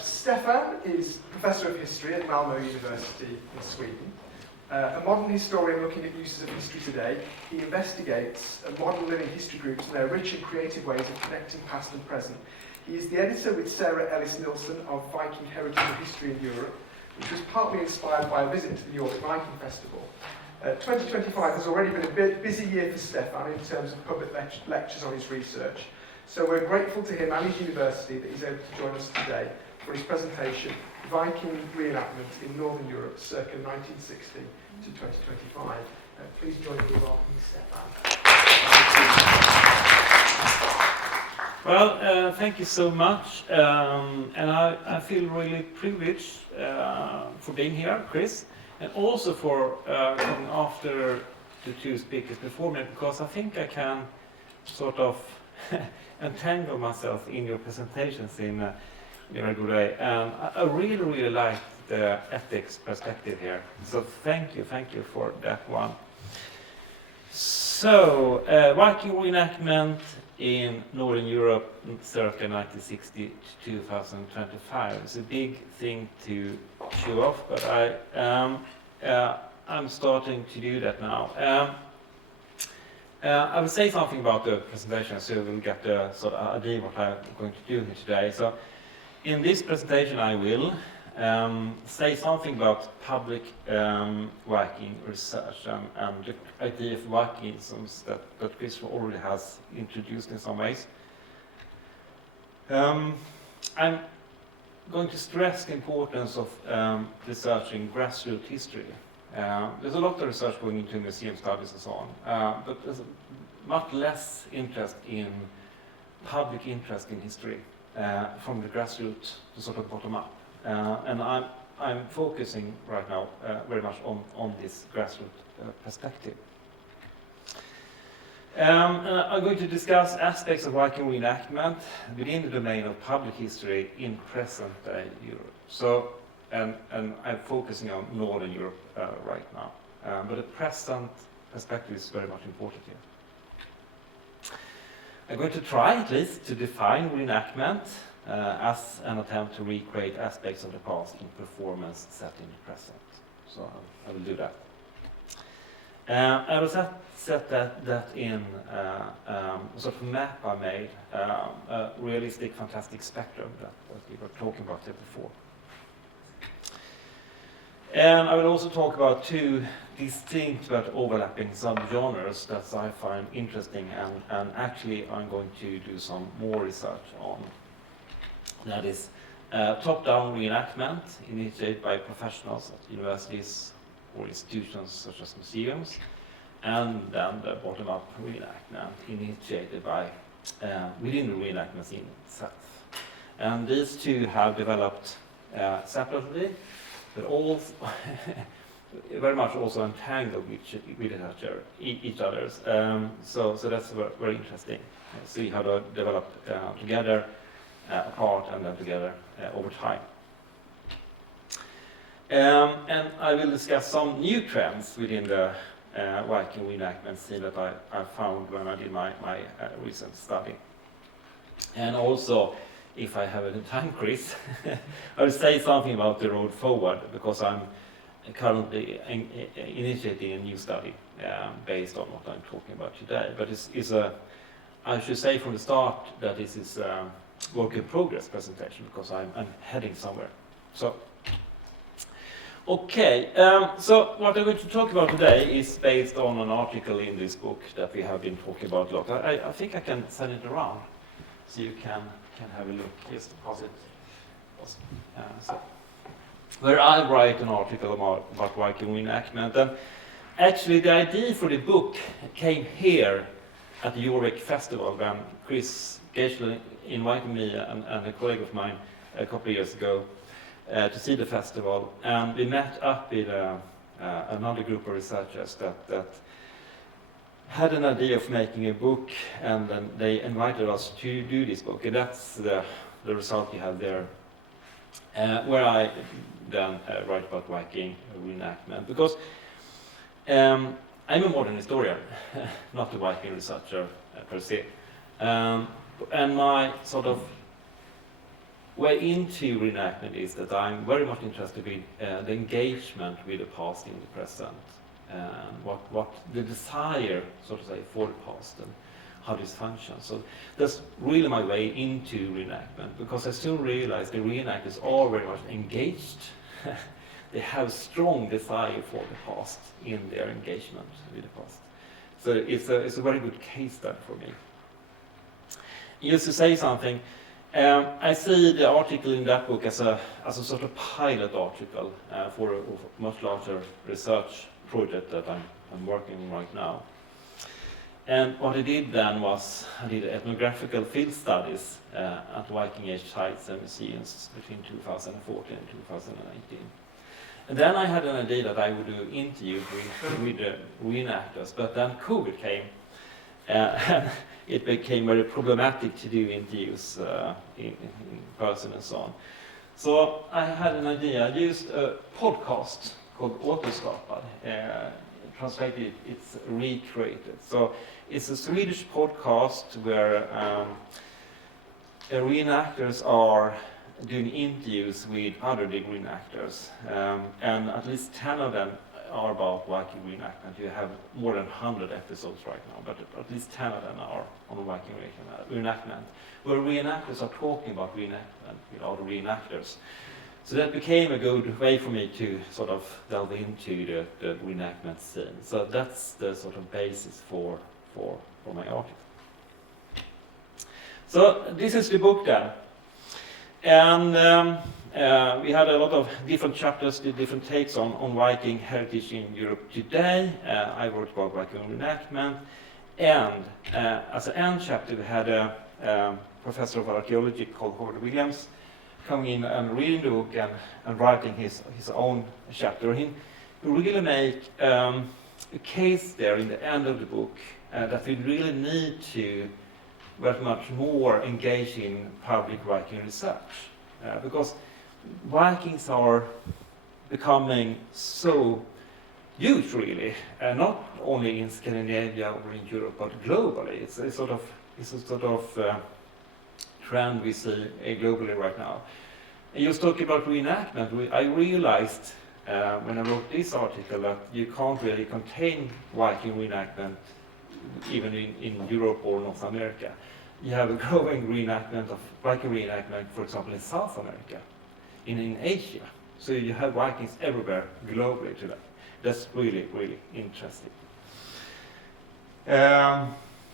Stefan is Professor of History at Malmö University in Sweden. A modern historian looking at uses of history today, he investigates modern living history groups and their rich and creative ways of connecting past and present. He is the editor with Sarah Ellis-Nilsson of Viking Heritage and History in Europe, which was partly inspired by a visit to the York Viking Festival. 2025 has already been a busy year for Stefan in terms of public lectures on his research. So we're grateful to him and his university that he's able to join us today for his presentation, Viking Re-enactment in Northern Europe, circa 1960 to 2025. Please join me in welcoming Stefan. Well, thank you so much, and I feel really privileged for being here, Chris, and also for coming after the two speakers before me, because I think I can sort of entangle myself in your presentations in a very good way. And I really like the ethics perspective here. So thank you for that one. So, Viking reenactment in Northern Europe circa 1960 to 2025. It's a big thing to show off, but I'm starting to do that now. I will say something about the presentation so we'll get the sort of idea what I'm going to do here today. So in this presentation I will say something about public Viking research and the idea of Vikingisms that Chris already has introduced in some ways. I'm going to stress the importance of researching grassroots history. There's a lot of research going into museum studies and so on, but there's much less interest in public interest in history from the grassroots to sort of bottom up. And I'm focusing right now very much on this grassroots perspective. I'm going to discuss aspects of Viking reenactment within the domain of public history in present-day Europe. So, and I'm focusing on Northern Europe right now. But the present perspective is very much important here. I'm going to try, at least, to define reenactment as an attempt to recreate aspects of the past in performance set in the present. So I will do that. I will set that in a sort of map I made, a realistic, fantastic spectrum that we were talking about here before. And I will also talk about two distinct but overlapping sub-genres that I find interesting, and actually I'm going to do some more research on. That is top-down reenactment initiated by professionals at universities or institutions such as museums, and then the bottom-up reenactment initiated by within the reenactment scene itself. And these two have developed separately, but all very much also entangled with each other. So that's very interesting. See how they develop together, apart, and then together over time. And I will discuss some new trends within the Viking reenactment scene that I found when I did my recent study. And also, if I have any time, Chris, I will say something about the road forward, because I'm currently initiating a new study based on what I'm talking about today. But I should say from the start that this is a work in progress presentation, because I'm heading somewhere. So, okay, so what I'm going to talk about today is based on an article in this book that we have been talking about a lot. I think I can send it around so you can have a look. Just pause it. So, where I write an article about Viking reenactment. And actually the idea for the book came here at the York Festival when Chris Geischler invited me and a colleague of mine a couple of years ago to see the festival. And we met up with another group of researchers that had an idea of making a book, and then they invited us to do this book. And that's the result you have there, where I then write about Viking reenactment. Because I'm a modern historian, not a Viking researcher per se. And my sort of way into reenactment is that I'm very much interested in the engagement with the past in the present, and what the desire, so to say, for the past and how this functions. So that's really my way into reenactment, because I soon realized the reenactors are very much engaged. They have strong desire for the past in their engagement with the past. So it's a very good case study for me. Just to say something, I see the article in that book as a sort of pilot article for a much larger research project that I'm working on right now. And what I did then was I did ethnographical field studies at Viking Age sites and museums between 2014 and 2018. And then I had an idea that I would do interviews with the reenactors, but then COVID came, and it became very problematic to do interviews in person and so on. So I had an idea. I used a podcast called Återskapad. Translated, it's recreated. So it's a Swedish podcast where reenactors are doing interviews with other reenactors, and at least 10 of them are about Viking reenactment. You have more than 100 episodes right now, but at least 10 of them are on Viking reenactment, where reenactors are talking about reenactment with other reenactors. So that became a good way for me to sort of delve into the reenactment scene. So that's the sort of basis for my article. So this is the book then. And we had a lot of different chapters, different takes on Viking heritage in Europe today. I wrote about Viking reenactment. And as an end chapter, we had a professor of archaeology called Howard Williams coming in and reading the book and writing his own chapter. He really make a case there in the end of the book that we really need to very much more engage in public Viking research, because Vikings are becoming so huge, really, not only in Scandinavia or in Europe, but globally. It's a sort of trend we see globally right now. And just talking about reenactment, I realized when I wrote this article that you can't really contain Viking reenactment even in Europe or North America. You have a growing reenactment of Viking reenactment, for example, in South America, in Asia. So you have Vikings everywhere globally today. That's really, really interesting.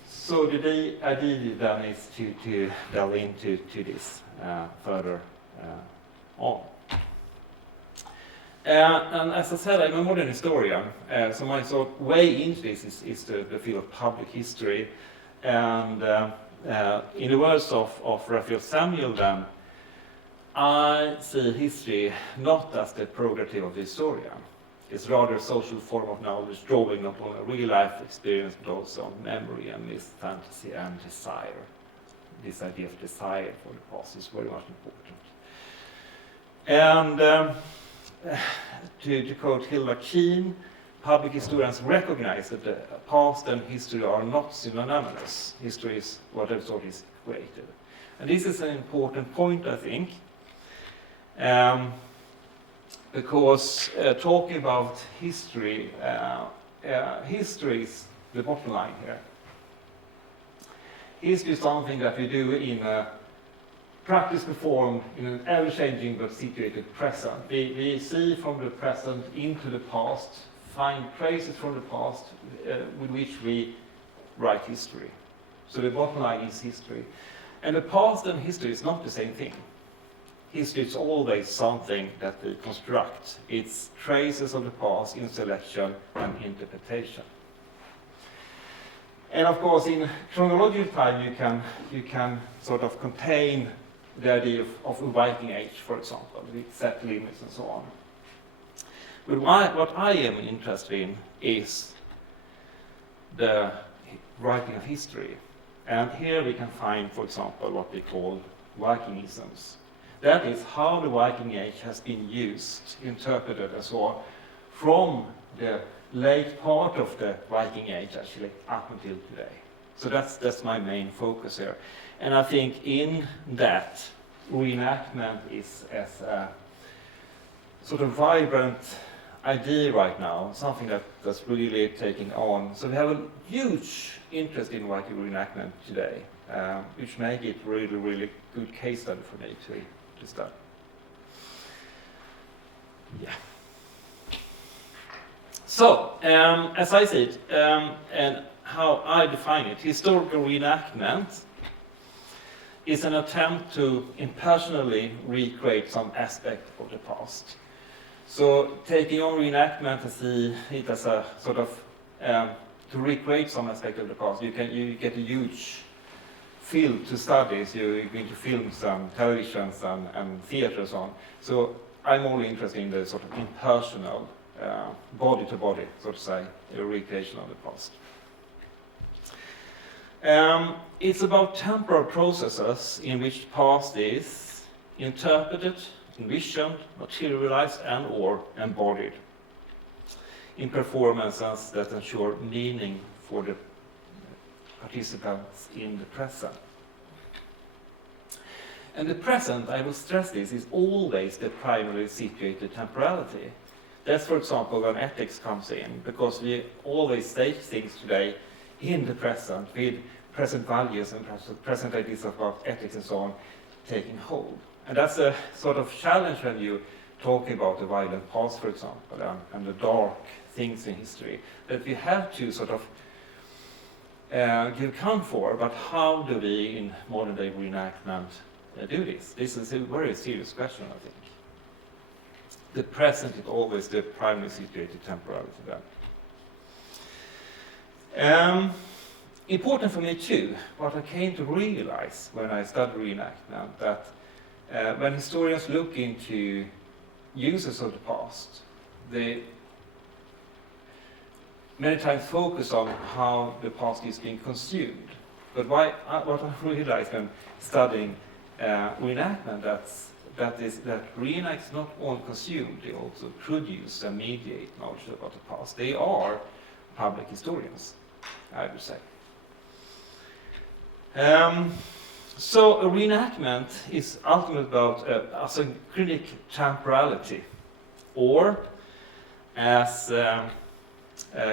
So the idea then is to delve into this further on. And as I said, I'm a modern historian, so my sort of way into this is the field of public history. And in the words of Raphael Samuel then, I see history not as the prerogative of the historian. It's rather a social form of knowledge, drawing not only on real life experience, but also on memory and this fantasy and desire. This idea of desire for the past is very much important. And to quote Hilda Keen, public historians recognize that the past and history are not synonymous. History is whatever sort is created. And this is an important point, I think, because talking about history, history is the bottom line here. History is something that we do in a practice performed in an ever-changing but situated present. We see from the present into the past, find traces from the past with which we write history. So the bottom line is history. And the past and history is not the same thing. History is always something that we construct. It's traces of the past in selection and interpretation. And of course, in chronological time, you can sort of contain the idea of a Viking age, for example, with set limits and so on. But what I am interested in is the writing of history. And here we can find, for example, what we call Vikingisms. That is how the Viking age has been used, interpreted and so on, from the late part of the Viking age actually up until today. So that's my main focus here. And I think in that reenactment is as a sort of vibrant idea right now, something that's really taking on. So we have a huge interest in Viking reenactment today, which make it really, really good case study for me to study. Yeah. So, as I see it, and how I define it, historical reenactment is an attempt to impersonally recreate some aspect of the past. So, taking on reenactment and see it as a sort of to recreate some aspect of the past, you get a huge field to study. So you're going to films and televisions and theaters on. So I'm only interested in the sort of impersonal, body-to-body, so to say, recreation of the past. It's about temporal processes in which the past is interpreted, envisioned, materialized, and/or embodied in performances that ensure meaning for the participants in the present. And the present, I will stress this, is always the primarily situated temporality. That's, for example, when ethics comes in, because we always stage things today in the present, with present values and present ideas about ethics and so on taking hold. And that's a sort of challenge when you talk about the violent past, for example, and the dark things in history, that we have to sort of give account for, but how do we in modern day reenactment do this? This is a very serious question, I think. The present is always the primarily situated temporality then. Important for me too, what I came to realize when I studied reenactment, that when historians look into uses of the past, they many times focus on how the past is being consumed. But what I realized when studying reenactment, that reenactments not only consume, they also produce and mediate knowledge about the past. They are public historians, I would say. So a reenactment is ultimately about a synchronic temporality, or as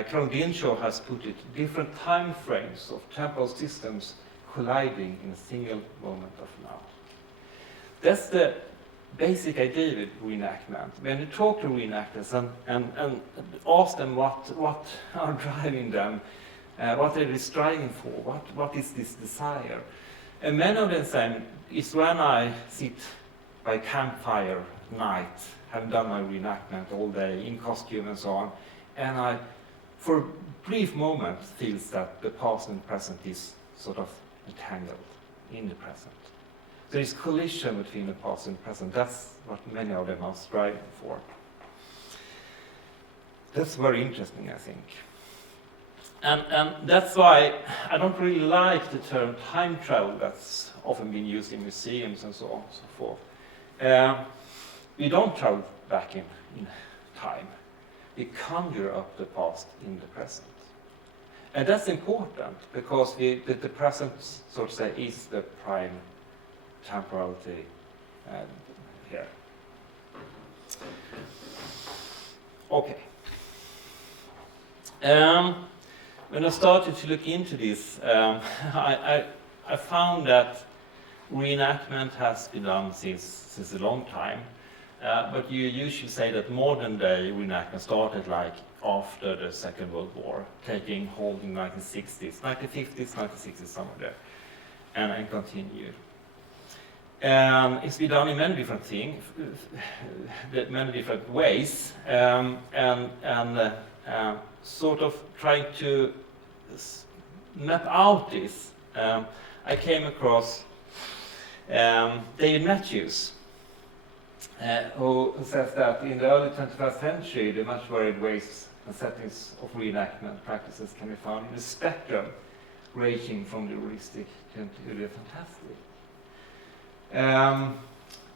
Carl Dinshaw has put it, different time frames of temporal systems colliding in a single moment of now. That's the basic idea with reenactment. When you talk to reenactors and ask them what are driving them, what are they striving for, what is this desire? And many of them say, it's when I sit by campfire at night, have done my reenactment all day in costume and so on, and I, for a brief moment, feels that the past and present is sort of entangled in the present. There is collision between the past and present. That's what many of them are striving for. That's very interesting, I think. And that's why I don't really like the term time travel that's often been used in museums and so on and so forth. We don't travel back in time. We conjure up the past in the present. And that's important because the present, so to say, is the prime temporality here. Okay. When I started to look into this, I found that reenactment has been done since a long time, but you usually say that modern day reenactment started like after the Second World War, taking hold in 1960s, 1950s, 1960s, somewhere there, and continued. It's been done in many different things, many different ways, and sort of trying to map out this. I came across David Matthews, who says that in the early 21st century, the much varied ways and settings of reenactment practices can be found in a spectrum ranging from the realistic to the fantastic.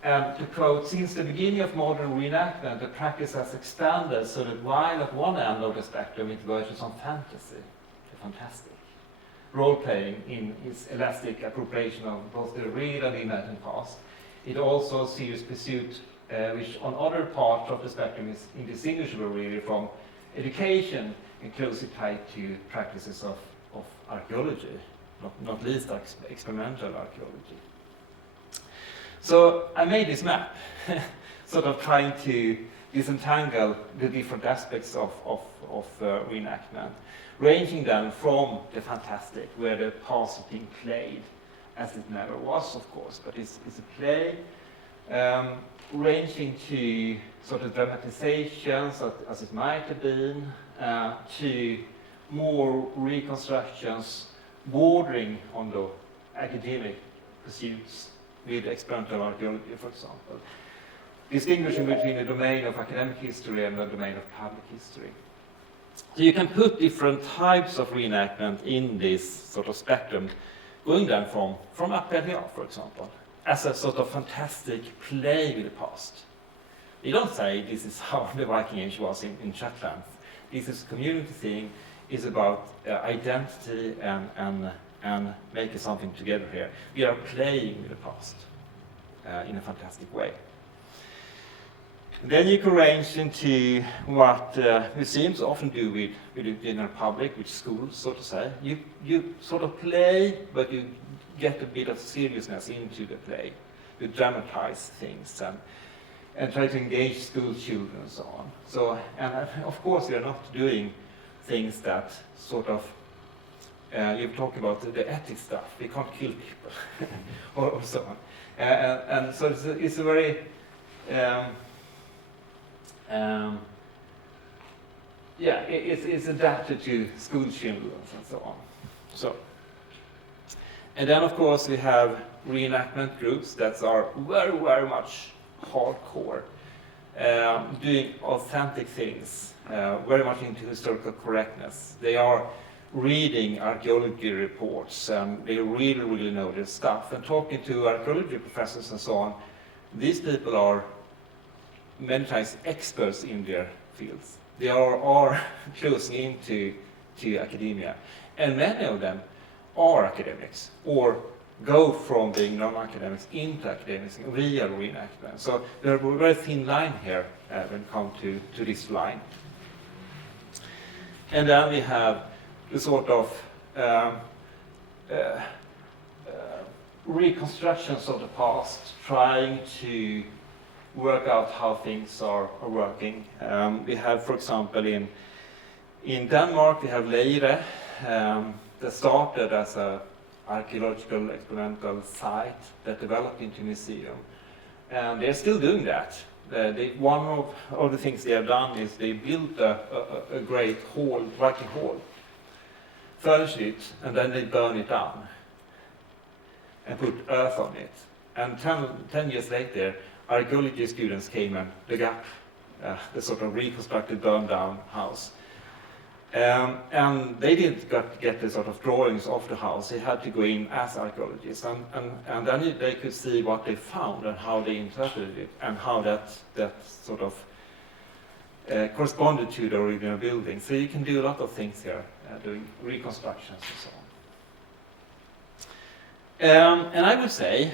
And to quote, since the beginning of modern reenactment, the practice has expanded so that while at one end of the spectrum it verges on fantasy, the fantastic, role-playing in its elastic appropriation of both the real and the imagined past, It also a serious pursuit which on other parts of the spectrum is indistinguishable really from education and closely tied to practices of archaeology, not least experimental archaeology. So I made this map, sort of trying to disentangle the different aspects of reenactment, ranging them from the fantastic, where the past is being played, as it never was, of course, but it's a play, ranging to sort of dramatizations, as it might have been, to more reconstructions bordering on the academic pursuits with experimental archaeology, for example, distinguishing between the domain of academic history and the domain of public history. So you can put different types of reenactment in this sort of spectrum, going down from Appelgea, for example, as a sort of fantastic play with the past. You don't say this is how the Viking Age was in Shetland. This is a community thing. It's about identity and making something together here. We are playing with the past in a fantastic way. Then you can range into what museums often do with the general public, with schools, so to say. You sort of play, but you get a bit of seriousness into the play. You dramatize things and try to engage school children and so on. So, and of course, we are not doing things that sort of, you've talked about the ethics stuff. We can't kill people or so on. And so it's a very, it's adapted to school children and so on. So, and then of course we have reenactment groups that are very, very much hardcore, doing authentic things, very much into historical correctness. They are reading archaeology reports and they really, really know their stuff. And talking to archaeology professors and so on, these people are many times experts in their fields. They are closing into academia. And many of them are academics or go from being non-academics into academics via reenactment. So there's a very thin line here when it comes to this line. And then we have the sort of reconstructions of the past, trying to work out how things are working. We have, for example, in Denmark, we have Leire, that started as an archaeological experimental site that developed into a museum. And they're still doing that. One of the things they have done is they built a great hall, Viking hall, furnished it, and then they burned it down and put earth on it. And 10 years later, archaeology students came and dug up the sort of reconstructed, burned down house. And they didn't get the sort of drawings of the house. They had to go in as archaeologists, and then they could see what they found and how they interpreted it, and how that sort of corresponded to the original building. So you can do a lot of things here, doing reconstructions and so on. And I would say,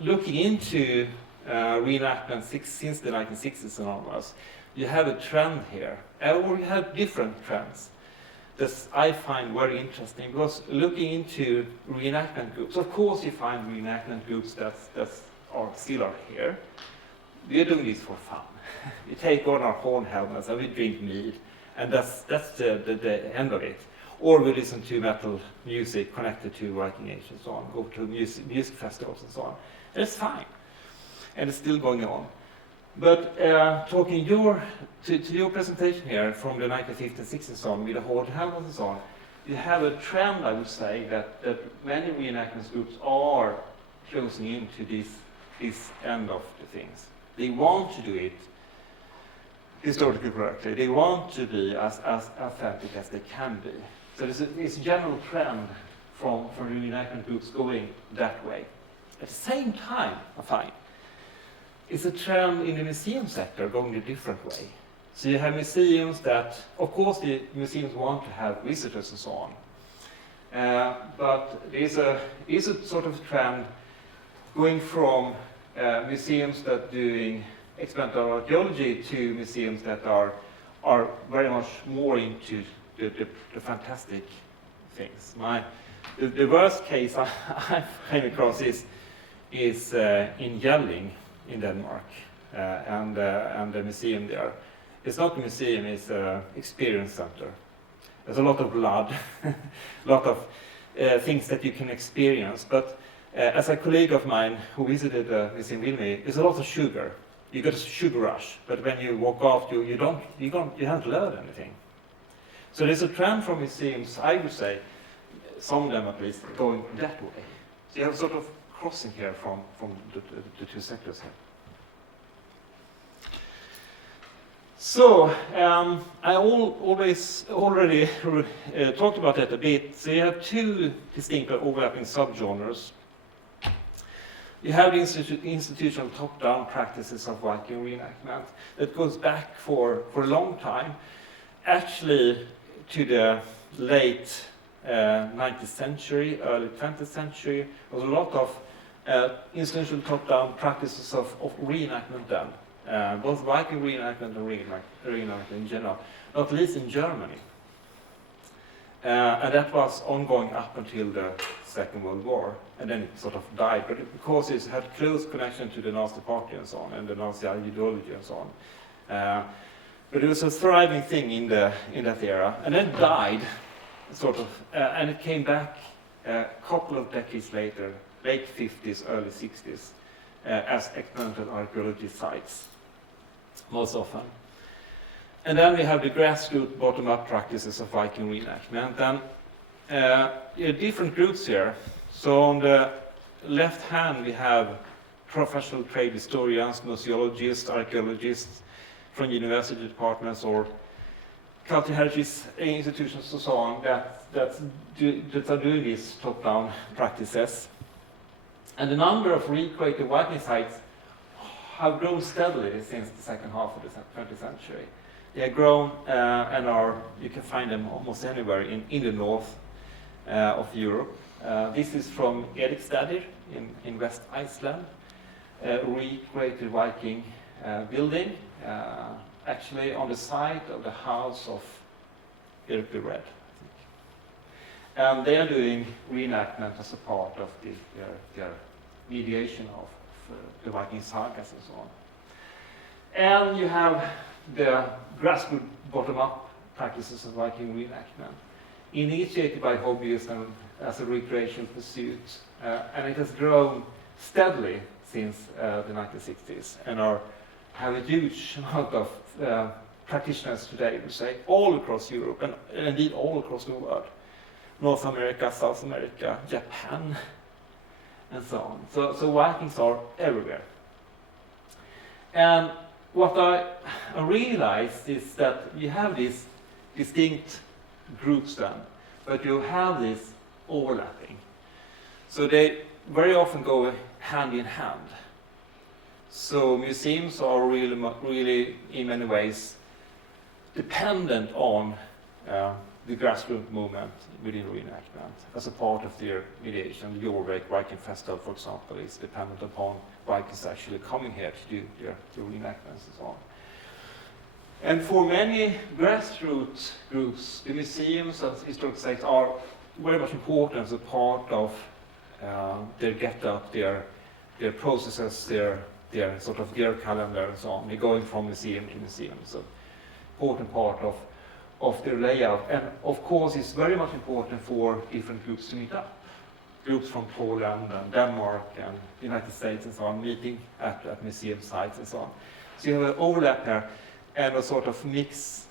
looking into reenactment since the 1960s and onwards, you have a trend here, or you have different trends that I find very interesting, because looking into reenactment groups, of course you find reenactment groups that still are here. We are doing this for fun. We take on our horn helmets and we drink mead, and that's the end of it. Or we listen to metal music connected to Viking Age and so on, go to music festivals and so on. And it's fine, and it's still going on. But talking to your presentation here from the 1950s and 60s on, with the horn helmets and so on, you have a trend, I would say, that many reenactment groups are closing into this end of the things. They want to do it historically correctly. They want to be as authentic as they can be. So there's a general trend from reenactment groups going that way. At the same time, I find, it's a trend in the museum sector going a different way. So you have museums that, of course, the museums want to have visitors and so on. But there's a sort of trend going from museums that doing experimental archaeology to museums that are very much more into the fantastic things. The worst case I've came across is in Jelling in Denmark, and the museum there. It's not a museum, it's an experience center. There's a lot of blood, a lot of things that you can experience, but as a colleague of mine who visited the museum with me, there's a lot of sugar. You get a sugar rush, but when you walk off, you haven't learned anything. So there's a trend from museums, I would say, some of them at least, going that way. So you have sort of crossing here from the two sectors here. So I always already talked about that a bit. So you have two distinct overlapping subgenres. You have the institutional top-down practices of Viking reenactment that goes back for a long time, actually to the late 19th century, early 20th century. There was a lot of institutional top-down practices of reenactment then, both Viking reenactment and reenactment in general, not least in Germany. And that was ongoing up until the Second World War, and then it sort of died, but because it had close connection to the Nazi Party and so on, and the Nazi ideology and so on. But it was a thriving thing in that era, and then died, sort of, and it came back a couple of decades later, late 50s, early 60s, as experimental archaeology sites, most often. And then we have the grassroots bottom-up practices of Viking reenactment. And different groups here. So on the left hand we have professional trade historians, museologists, archaeologists from university departments or cultural heritage institutions and so on that are doing these top-down practices. And the number of recreated Viking sites have grown steadily since the second half of the 20th century. They have grown and you can find them almost anywhere in the north of Europe. This is from Erikstadir in West Iceland, recreated Viking building, actually on the site of the house of Erik the Red, I think. And they are doing reenactment as a part of their mediation of the Viking sagas and so on. And you have the grassroots bottom-up practices of Viking reenactment, initiated by hobbyists and as a recreational pursuit, and it has grown steadily since the 1960s, and have a huge amount of practitioners today, we say, all across Europe, and indeed all across the world. North America, South America, Japan, and so on. So Vikings are everywhere. And what I realized is that you have these distinct groups then, but you have this overlapping. So they very often go hand in hand. So museums are really in many ways dependent on the grassroots movement within reenactment as a part of their mediation. The Jorvik Viking Festival, for example, is dependent upon Vikings actually coming here to do their reenactments and so on. And for many grassroots groups, the museums and historical sites are very much important as a part of their get-up, their processes, their sort of year calendar and so on. They're going from museum to museum. So important part of their layout. And of course, it's very much important for different groups to meet up. Groups from Poland and Denmark and the United States and so on, meeting at museum sites and so on. So you have an overlap here and a sort of mix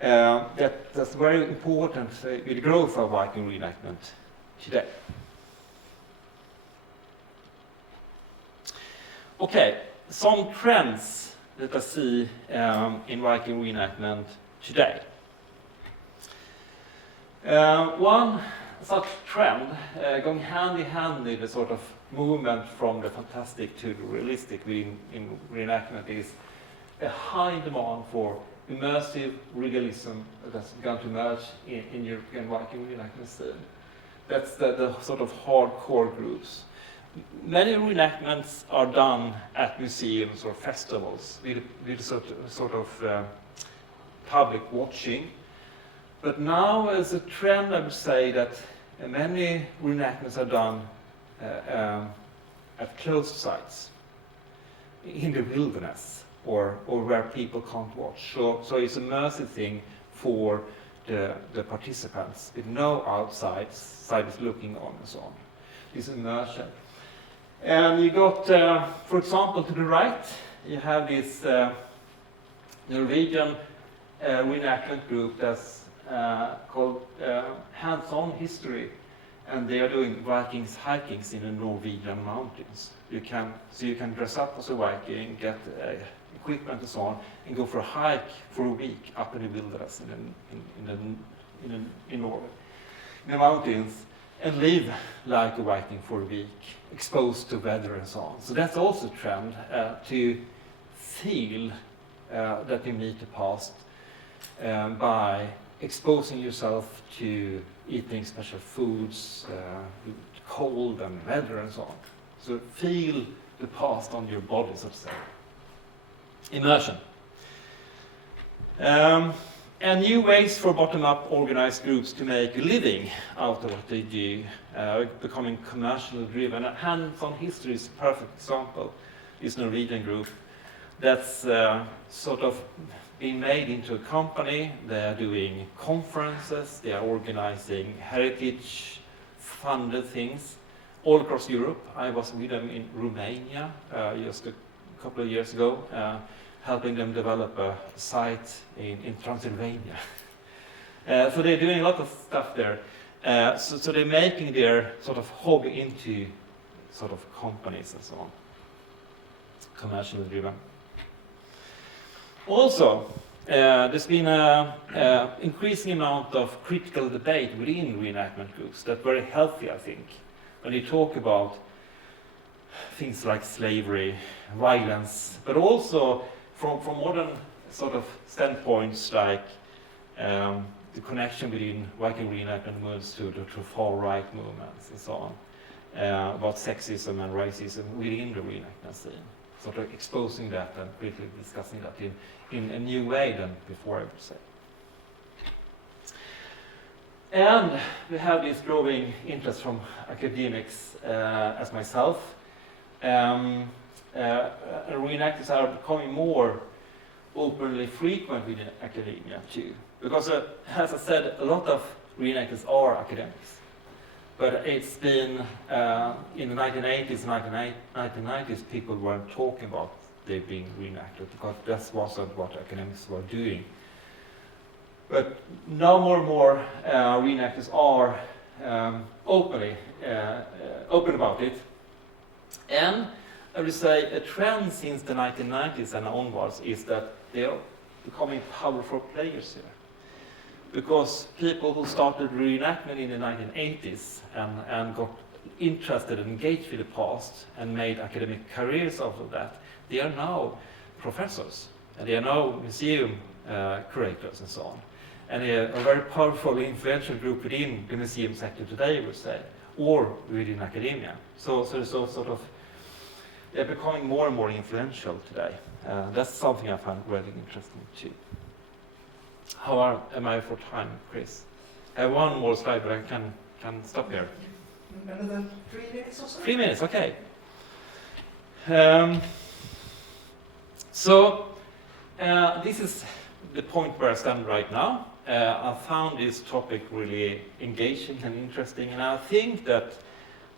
that's very important with the growth of Viking reenactment today. Okay, some trends that I see in Viking reenactment today. One such trend, going hand in hand with the sort of movement from the fantastic to the realistic in reenactment, is a high demand for immersive realism that's going to emerge in European Viking reenactment scene. That's the sort of hardcore groups. many reenactments are done at museums or festivals with sort of public watching. But now as a trend, I would say that many reenactments are done at closed sites, in the wilderness, or where people can't watch. So it's a mercy thing for the participants, with no outsiders looking on and so on. This immersion. And you got, for example, to the right, you have this Norwegian reenactment group that's called Hands-On History, and they are doing Vikings hikings in the Norwegian mountains. You can dress up as a Viking, get equipment and so on, and go for a hike for a week up in the wilderness in Norway, in the mountains, and live like a Viking for a week, exposed to weather and so on. So that's also a trend, to feel that you meet the past by exposing yourself to eating special foods, cold and weather and so on. So feel the past on your body, so to say. Immersion. And new ways for bottom-up organized groups to make a living out of what they do, becoming commercially driven. Hands-On History is a perfect example. This Norwegian group that's sort of being made into a company. They are doing conferences, they are organizing heritage-funded things all across Europe. I was with them in Romania just a couple of years ago, helping them develop a site in Transylvania. So they're doing a lot of stuff there. So they're making their sort of hobby into sort of companies and so on, commercially driven. Also, there's been an increasing amount of critical debate within reenactment groups that's very healthy, I think, when you talk about things like slavery, violence, but also from modern sort of standpoints like the connection between Viking reenactment movements to far-right movements and so on, about sexism and racism within the reenactment scene. Sort of exposing that and briefly discussing that in a new way than before, I would say. And we have this growing interest from academics as myself. Reenactors are becoming more openly frequent within academia too. Because as I said, a lot of reenactors are academics. But it's been, in the 1980s, 1990s, people weren't talking about they being reenacted because that wasn't what academics were doing. But now more and more reenactors are open about it. And I would say a trend since the 1990s and onwards is that they are becoming powerful players here. Because people who started reenactment in the 1980s and got interested and engaged with the past and made academic careers out of that, they are now professors, and they are now museum curators and so on. And they are a very powerful, influential group within the museum sector today, I would say, or within academia. So sort of, they're becoming more and more influential today. That's something I find really interesting too. How am I for time, Chris? I have one more slide, but I can stop here. Another 3 minutes or so? 3 minutes, okay. This is the point where I stand right now. I found this topic really engaging and interesting, and I think that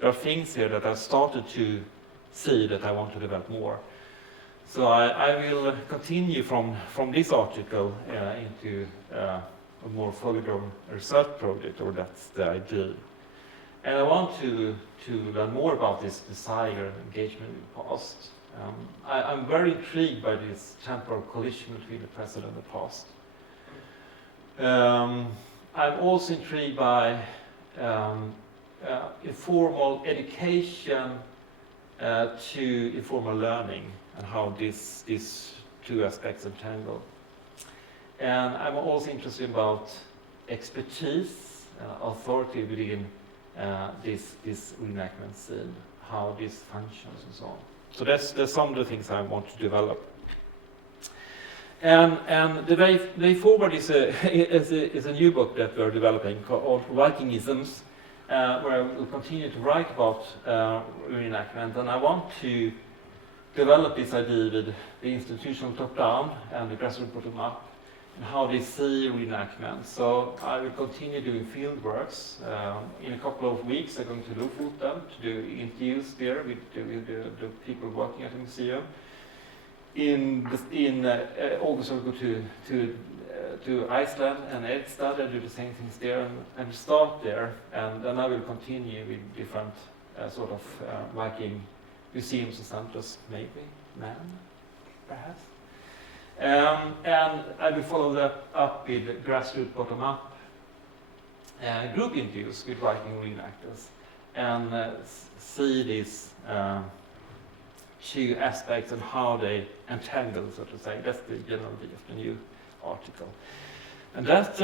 there are things here that I've started to see that I want to develop more. So I will continue from this article into a more fully grown research project, or that's the idea. And I want to learn more about this desire and engagement with the past. I'm very intrigued by this temporal collision between the present and the past. I'm also intrigued by informal education to informal learning, and how these two aspects entangle. And I'm also interested about expertise, authority within this reenactment scene, how this functions and so on. So that's some of the things I want to develop. And the way forward is a new book that we're developing called Vikingisms, where I will continue to write about reenactment, and I want to develop this idea with the institutional top-down and the grassroots bottom-up, and how they see reenactment. So I will continue doing field works. In a couple of weeks I'm going to Lofoten to do interviews there with the people working at the museum. In August I'll go to Iceland and Edstad and do the same things there, and start there, and then I will continue with different sort of Viking museums and centers, maybe, perhaps. And I will follow that up with grassroots bottom-up group interviews with Viking reenactors, and see these two aspects and how they entangle, so to say. That's the general idea of the new article. And that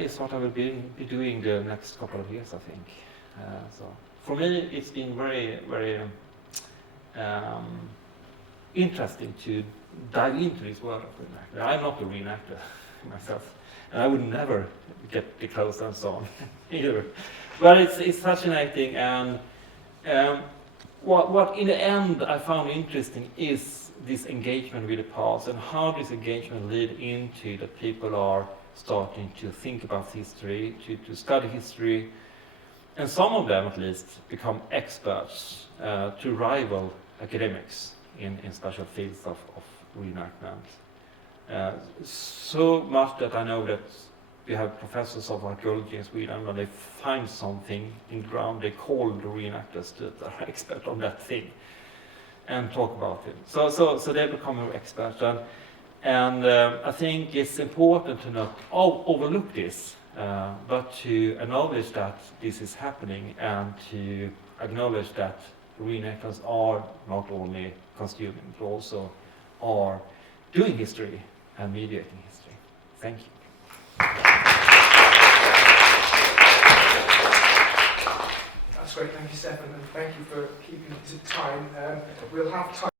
is what I will be doing the next couple of years, I think. So for me, it's been very, very interesting to dive into this world of reenactment. I'm not a reenactor myself, and I would never get the clothes and so on either. But it's fascinating, and what in the end I found interesting is this engagement with the past, and how this engagement lead into that people are starting to think about history, to study history, and some of them at least become experts to rival academics in special fields of reenactment. So much that I know that we have professors of archaeology in Sweden, when they find something in the ground, they call the reenactors that are expert on that thing and talk about it. So they become experts, and I think it's important to not overlook this, but to acknowledge that this is happening, and to acknowledge that reenactors are not only consuming, but also are doing history and mediating history. Thank you. That's great, thank you, Stefan, and thank you for keeping to time. We'll have time.